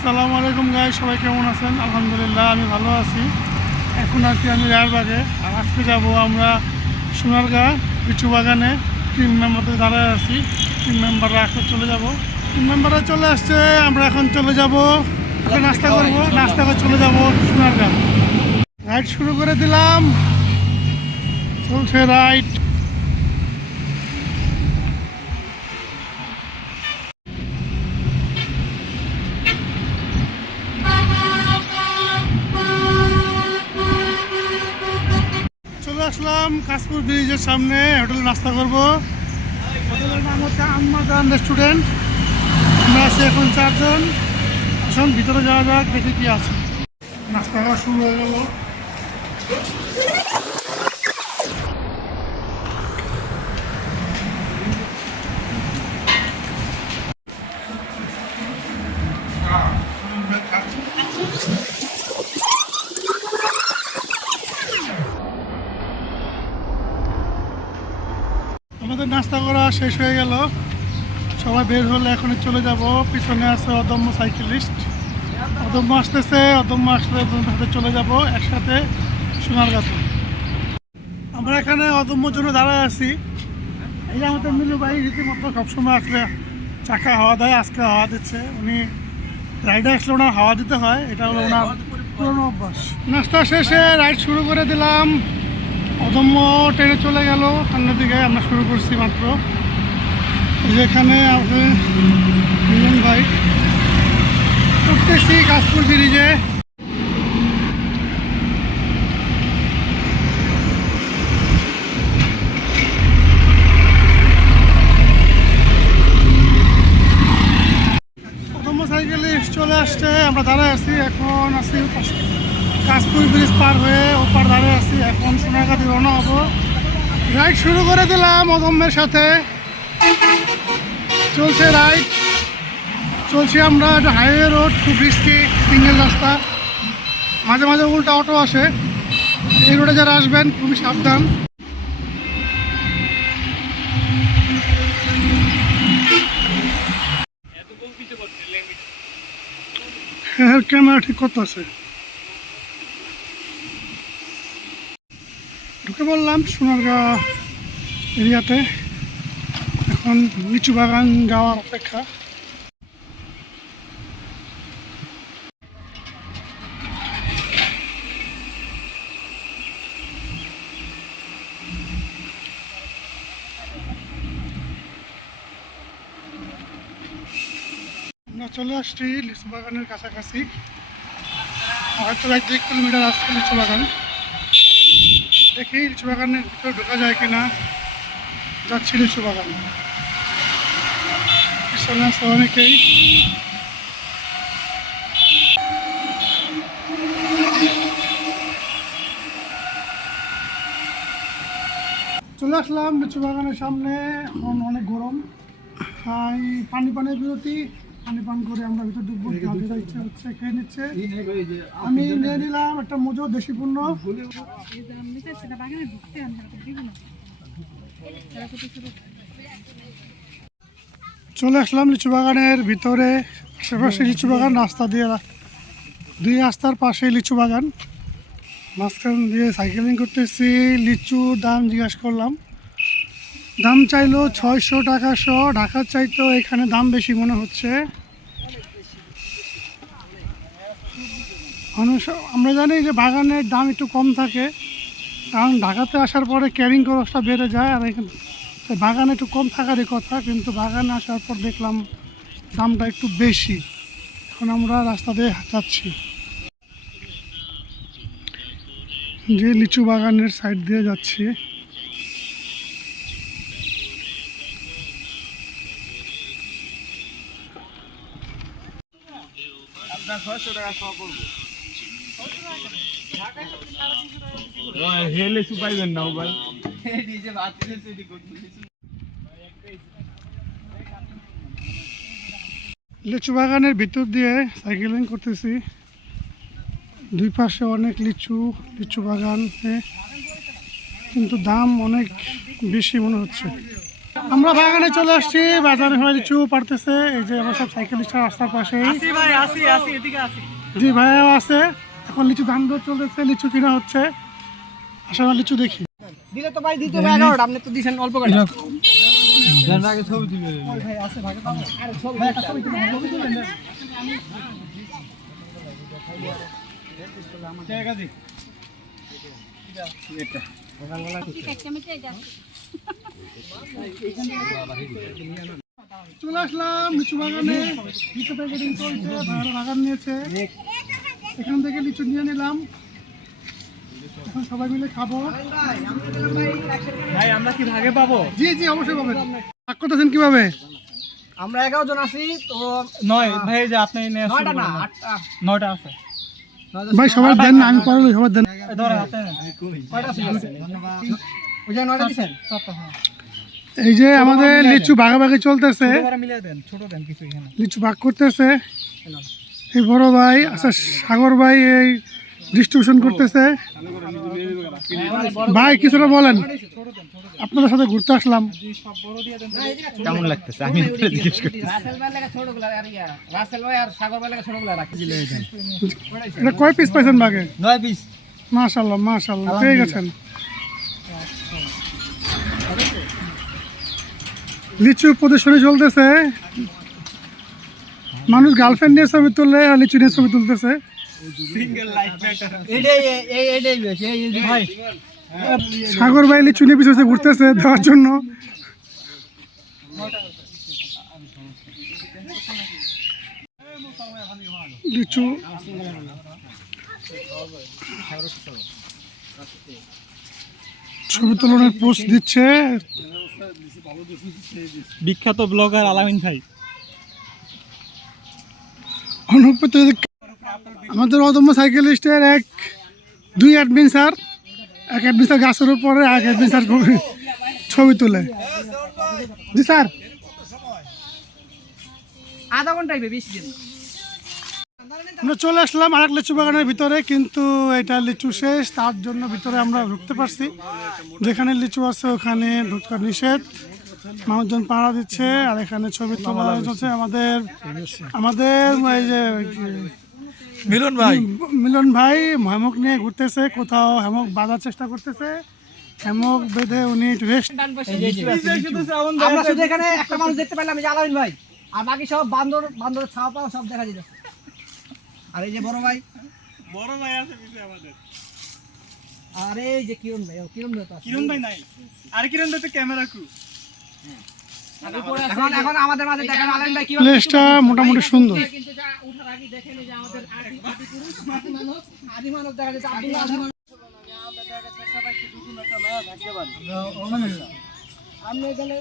আসসালামু আলাইকুম গাইস, সবাই কেমন আছেন? আলহামদুলিল্লাহ আমি ভালো আছি। এখন আছি আমি রায়বাগে, আর আজকে যাব আমরা সোনারগাঁ লিচু বাগানে। টিম মেম্বারদের দাঁড়ায় আছি, টিম মেম্বাররা এখন চলে যাব। টিম মেম্বাররা চলে আসছে, আমরা এখন চলে যাব, এখন নাস্তা করবো, নাস্তা করে চলে যাব সোনারগাঁ। রাইড শুরু করে দিলাম, চলছে রাইড। চলে আসলাম কাশপুর ব্রিজের সামনে, হোটেলে নাস্তা করব। হোটেলের নাম হচ্ছে আম্মাজান রেস্টুরেন্ট। আমরা আছি এখন 4 জন। আসুন ভিতরে যাওয়া যাক, দেখি কি আছে। নাস্তা খাওয়া শুরু হয়ে গেল। আমাদের নাস্তা করা শেষ হয়ে গেল, সবাই বের হলে এখন চলে যাব। পিছনে আছে অদম্য সাইকেলিস্ট, অদম্য আসতেছে, অদম্য আসলে অদম্যের সাথে চলে যাব একসাথে সোনারগাঁতে। আমরা এখানে অদম্যর জন্য দাঁড়ায় আছি। এই যে আমাদের মিলু ভাই রীতিমতো সবসময় আসলে চাকা হাওয়া দেয়, আজকে হাওয়া দিচ্ছে। উনি রাইডে আসলে ওনার হাওয়া দিতে হয়, এটা হলো ওনার পুরনো অভ্যাস। নাস্তা শেষে রাইড শুরু করে দিলাম। অদম্য ট্রেনে চলে গেল সামনের দিকে, আমরা শুরু করছি মাত্র। যেখানে আপনি মিলন ভাই উঠতেছি কাশপুর ব্রিজে। অদম্য সাইকেলিস্ট চলে আসছে, আমরা দাঁড়ায় আছি। এখন আছি কাশপুর ব্রিজ পার হয়ে ওপার দাঁড়িয়ে আছি। এখন সোনারগাঁতে রওনা হবো। রাইড শুরু করে দিলাম অদম্যের সাথে, চলছে রাইড। চলছি আমরা, হাইওয়ে রোড, খুব রিস্কি, সিঙ্গেল রাস্তা, মাঝে মাঝে উল্টা অটো আসে। এই রোডে যারা আসবেন খুবই সাবধান। হ্যাঁ, ক্যামেরা ঠিক করতে আছে। ঢুকে বললাম সোনারগাঁ এরিয়াতে। এখন লিচু বাগান যাওয়ার অপেক্ষা। আমরা চলে আসছি লিচু বাগানের কাছাকাছি, হয়তো 1-2 কিলোমিটার আসছে লিচু বাগান। দেখি লিচু বাগানের ভিতরে ঢোকা যায় কিনা। যাচ্ছি লিচু বাগান, পিছনে আছে অনেকেই। চলে আসলাম লিচু বাগানের সামনে। এখন অনেক গরম, তাই পানির বিরতি। পানি পান করে আমরা ভিতর ঢুকবো। যাদের ইচ্ছে হচ্ছে খেয়ে নিচ্ছে, আমি নিয়ে নিলাম একটা মোজো দেশি পণ্য। চলে আসলাম লিচু বাগানের ভিতরে। আশেপাশে লিচু বাগান, রাস্তা দিয়ে 2 রাস্তার পাশে লিচু বাগান। মাঝখান দিয়ে সাইকেলিং করতেছি। লিচুর দাম জিজ্ঞাসা করলাম, দাম চাইলো 600 টাকা শ। ঢাকার চাইতো এখানে দাম বেশি মনে হচ্ছে। আমরা জানি যে বাগানের দাম একটু কম থাকে, কারণ ঢাকাতে আসার পরে ক্যারিং খরচটা বেড়ে যায়। আর এখানে বাগানে একটু কম থাকারই কথা, কিন্তু বাগানে আসার পর দেখলাম দামটা একটু বেশি। এখন আমরা রাস্তা দিয়ে যাচ্ছি, যে লিচু বাগানের সাইড দিয়ে যাচ্ছি। লিচু বাগানের ভিতর দিয়ে সাইকেলিং করতেছি। 2 পাশে অনেক লিচু বাগান, কিন্তু দাম অনেক বেশি মনে হচ্ছে। আমরা বাগানে চলে আসছি, বাজারে হয় লিচু পারতেছে। এই যে আমরা সব সাইকেলিস্টরা রাস্তার পাশে। জি ভাইয়াও আছে। এখন লিচু ধান রোদ চলতেছে, লিচু কিনা হচ্ছে। আসলে আমরা লিচু দেখি। দিলে তো ভাই দিতে হবে 11টা, আপনি তো দিছেন অল্প করে। দেন আগে ছবি তুলে নিন। ভাই আছে ভাগে পাবো। আরে ছবি একটা ছবি তুলে নেন। জায়গা দি। এটা। চলে আসলাম লিচু বাগানে। লিচু প্যাকেটিং চলছে, ভাইরা বাগান নিয়েছে। এখান থেকে লিচু নিয়ে নিলাম, এখন সবাই মিলে খাবো। ভাই আমরা কি ভাগে পাবো? জি জি অবশ্যই পাবেন। ভাগ করতেছেন কিভাবে? আমরা 11 জন আছি তো 9 ভাই, যে আপনি 9টা না 8টা 9টা আছে ভাই সবার দেন না, আমি পারবো সবার দেন। ধরে হাতে কয়টা ছিল? ওই যে 9টা দিছেন? এই যে আমাদের লিচু ভাগাভাগি চলতেছে, মিলিয়ে দেন, ছোট দেন কিছু এখানে। লিচু ভাগ করতেছে এই বড় ভাই। আচ্ছা সাগর ভাই এই ডিস্ট্রিবিউশন করতেছে। ভাই কিছুটা বলেন, আপনাদের সাথে ঘুরতে আসলাম। কেমন লাগতেছে আমি জিজ্ঞেস করতেছি। রাসেল ভাই লাগা ছোটগুলা আর ইয়া রাসেল ভাই আর সাগর ভাই লাগা ছোটগুলা রাখি। এটা কয় পিস পাইছেন ভাগে? 9 পিস। মাশাআল্লাহ মাশাআল্লাহ, পেয়ে গেছেন। লিচু প্রদর্শনী চলতেছে, মানুষ গার্লফ্রেন্ড নিয়ে ছবি তুললে আর লিচু নিয়ে ছবি তুলতেছে। এইটাই বেশ এই ভাই সাগর ভাই লিচু নিয়ে পিছনে ঘুরতেছে দেওয়ার জন্য। লিচু ছবি তুলনের পোস্ট দিচ্ছে বিখ্যাত ব্লগার আলামিন ভাই। আমাদের অদম্য সাইকেলিস্টের দুই অ্যাডমিন স্যার, এক অ্যাডমিন স্যার গাছের উপরে, এক অ্যাডমিন স্যার ছবি তোলে। জি স্যার, আধা ঘন্টায় 20 দিন। আমরা চলে আসলাম আরেক লিচু বাগানের ভিতরে, কিন্তু এটা লিচু শেষ, তার জন্য ভিতরে আমরা ঢুকতে পারছি। যেখানে লিচু আছে ওখানে ঢুকতে নিষেধ, মানুষজন পাহারা দিচ্ছে। আর এখানে ছবি তোলা চলছে। আমাদের এই যে মিলন ভাই হেমক নিয়ে ঘুরতেছে, কোথাও হেমক বাঁধার চেষ্টা করতেছে। হেমক বেঁধে উনি রেস্ট। আমরা শুধু এখানে একটা মানুষ দেখতে পেলাম, এই যে আলামিন ভাই, আর বাকি সব বান্দরের ছাওয়া পাওয়া সব দেখা যাচ্ছে। আর এই যে বড় ভাই আছে পিছে আমাদের। আর এই যে কিরণ ভাই তো আছে। কিরণ ভাই নাই, আর কিরণ ভাই তো ক্যামেরা ক্রু। এখন আমাদের মাঝে দেখেন আলামিন ভাই কিভাবে প্লেসটা মোটামুটি সুন্দর। কিন্তু যা উঠার আগে দেখেন যে আমাদের আদি পুরুষ আদি মানব দেখা যাচ্ছে। আব্দুল্লাহ আদি মানব আমরা দেখা যাচ্ছে সবাই কি দুটো একটা মায়া থাকতে পারি। আমরা গেলে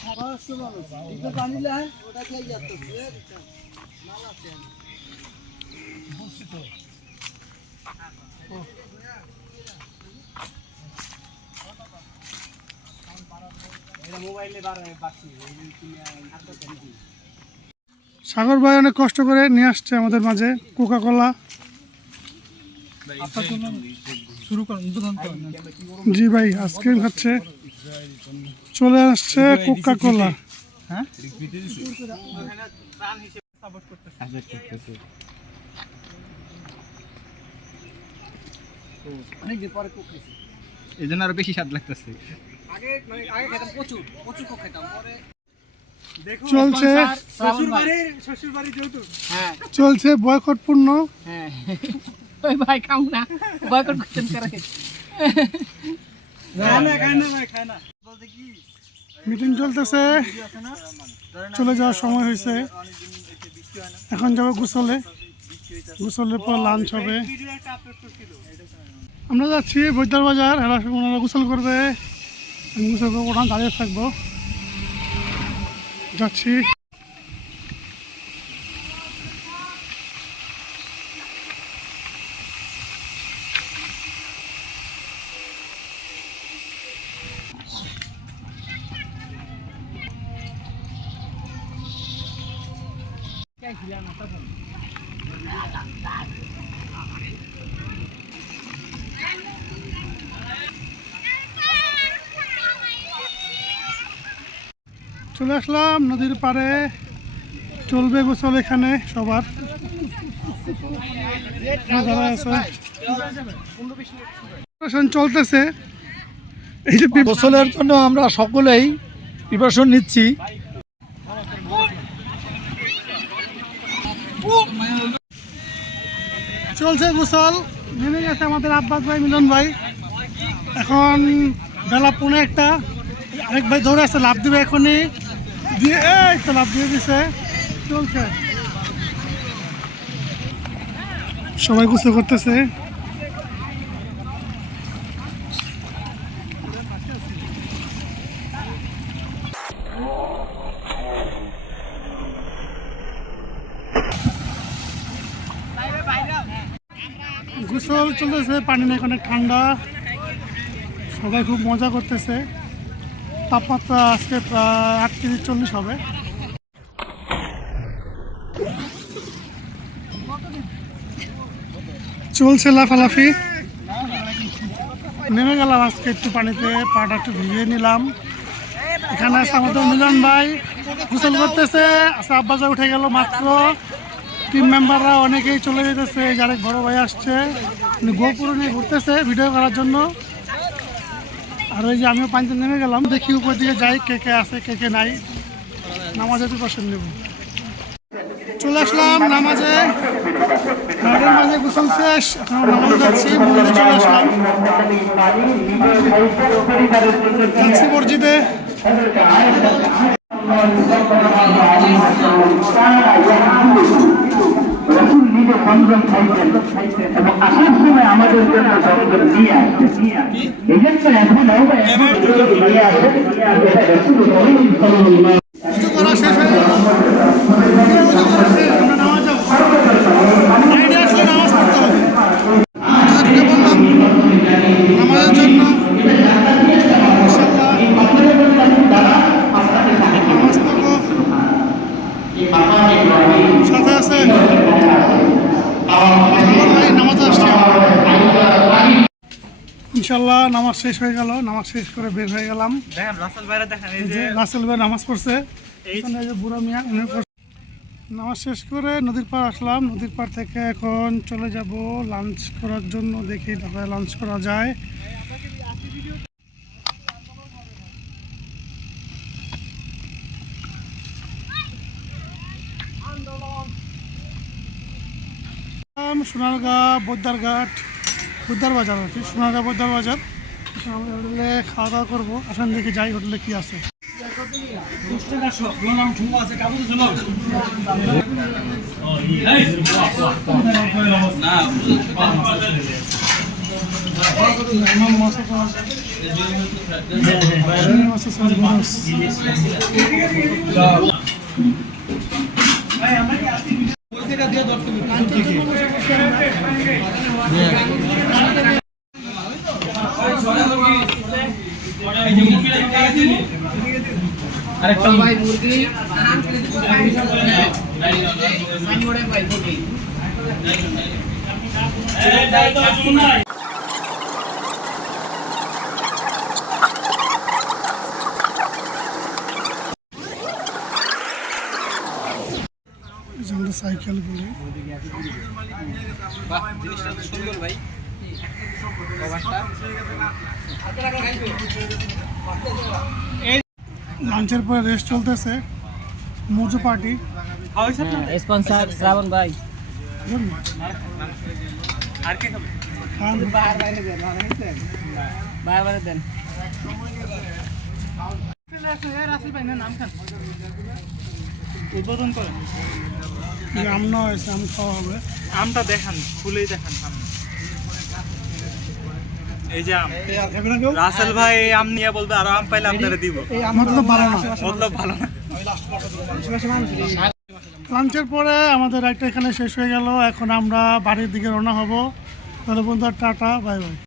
খাবার সময় একটু পানি নেন, ওটা খেয়ে যাচ্ছে মাল আছে বসতো। সাগর ভাই অনেক কষ্ট করে নিয়ে আসছে আমাদের মাঝে কোকা কোলা। জি ভাই আইসক্রিম খাচ্ছে, চলে আসছে কোকা কোলা। অনেকদিন পরে কোক খেয়েছি, এই জন্য আরো বেশি স্বাদ লাগতেছে। আগে খেতাম প্রচুর কোক খেতাম, পরে চলছে শ্বশুরবাড়ি যৌতুক। চলছে বয়কটপূর্ণ। হ্যাঁ ওই ভাই খাও না, বয়কট করতেন করে। মিটিং চলতেছে, চলে যাওয়ার সময় হয়েছে। এখন যাবো গোসলে, গোসলের পর লাঞ্চ হবে। আমরা যাচ্ছি বৈদ্যার বাজার। ওনারা গোসল করবে, আমি গোসল করবো, ওখানে দাঁড়িয়ে থাকবো। যাচ্ছি। চলে আসলাম নদীর পাড়ে, চলবে গোসল এখানে সবার। যারা আছে চলতেছে, এই যে গোসলের জন্য আমরা সকলেই প্রিপারেশন নিচ্ছি। চলছে গোসল, নেমে গেছে আমাদের আব্বাস ভাই, মিলন ভাই। এখন বেলা 1:45, আরেক ভাই ধরে আছে, লাভ দিবে এখনই, দিয়ে এই তো লাভ দিয়ে দিছে। চলছে, সবাই গোসল করতেছে। গোসল চলতেছে, পানি নাকি অনেক ঠান্ডা, সবাই খুব মজা করতেছে। তাপমাত্রা আজকে প্রায় 38-40 হবে। চলছে লাফালাফি, নেমে গেলাম আজকে একটু পানিতে, পাটা একটু ভিজিয়ে নিলাম। এখানে আছে আমাদের মিলন ভাই, গোসল করতেছে। আচ্ছা, আব্বাসা উঠে গেল মাত্র। টিম মেম্বাররা অনেকেই চলে যেতেছে, যারা বড় ভাই আসছে, গোপুর নিয়ে ঘুরতেছে ভিডিও করার জন্য। আর ওই যে আমিও পানিতে নেমে গেলাম, দেখি উপর দিকে যাই কে কে আছে কে কে নাই। নামাজে প্রিপারেশন নেব। চলে আসলাম নামাজে, মাঠের মাঝে গোসল শেষ, এখন নামাজ যাচ্ছি, মন্দিরে চলে আসলাম, যাচ্ছি মসজিদে। এবং আসার সময় আমাদের জন্য জনগণ নিয়ে আসছে, এই জন্য এখন নিয়ে আসে। কিছু করা শেষ হয়ে গেল, আমরা নামাজ যাবো। লাইনে আসলে নামাজ পড়তে হবে। ঢুকে বললাম নামাজের জন্য, ইনশাআল্লাহ নামাজ পড়বো। সাথে আছে নামাজ আসছি ইনশাল্লাহ। নামাজ শেষ হয়ে গেল, নামাজ শেষ করে বের হয়ে গেলাম। দেখেন রাসেল ভাইরা, দেখেন এই যে রাসেল ভাই নামাজ পড়ছে, এই যে বুড়ো মিয়া উনি নামাজ শেষ করে নদীর পাড় আসলাম। নদীর পাড় থেকে এখন চলে যাব লাঞ্চ করার জন্য, দেখি ঢাকায় লাঞ্চ করা যায়। সোনারগাঁ বৈদ্যারঘাট, বুদ্ধার বাজার আর কি, সোনারগাঁ বৈদ্যার বাজার। আমরা হোটেলে খাওয়া দাওয়া করবো, আসেন দেখি যাই হোটেলে কি আছে। আরেকটা ভাই মুরগি সাইনবোর্ডে ভাই মুরগি সাইকেল গুলি জিনিসটা তো সুন্দর ভাই। লাঞ্চের পরে রেস্ট চলতেছে, মোজো পার্টি। স্পন্সর শ্রাবণ ভাই আর কে খাবে? বারবার দেন। উদ্বোধন করেন। আম নেওয়া হয়েছে, আম খাওয়া হবে। আমটা দেখান, ফুলেই দেখান সামনে। এই যে আম, রাসেল ভাই এই আম নিয়ে বলবে আরো আম পাইলে আপনারা দিব। মতলব ভালো না, মতলব ভালো না। লাঞ্চের পরে আমাদের রাইডটা এখানে শেষ হয়ে গেল। এখন আমরা বাড়ির দিকে রওনা হব। তাহলে বন্ধুরা টাটা, বাই বাই।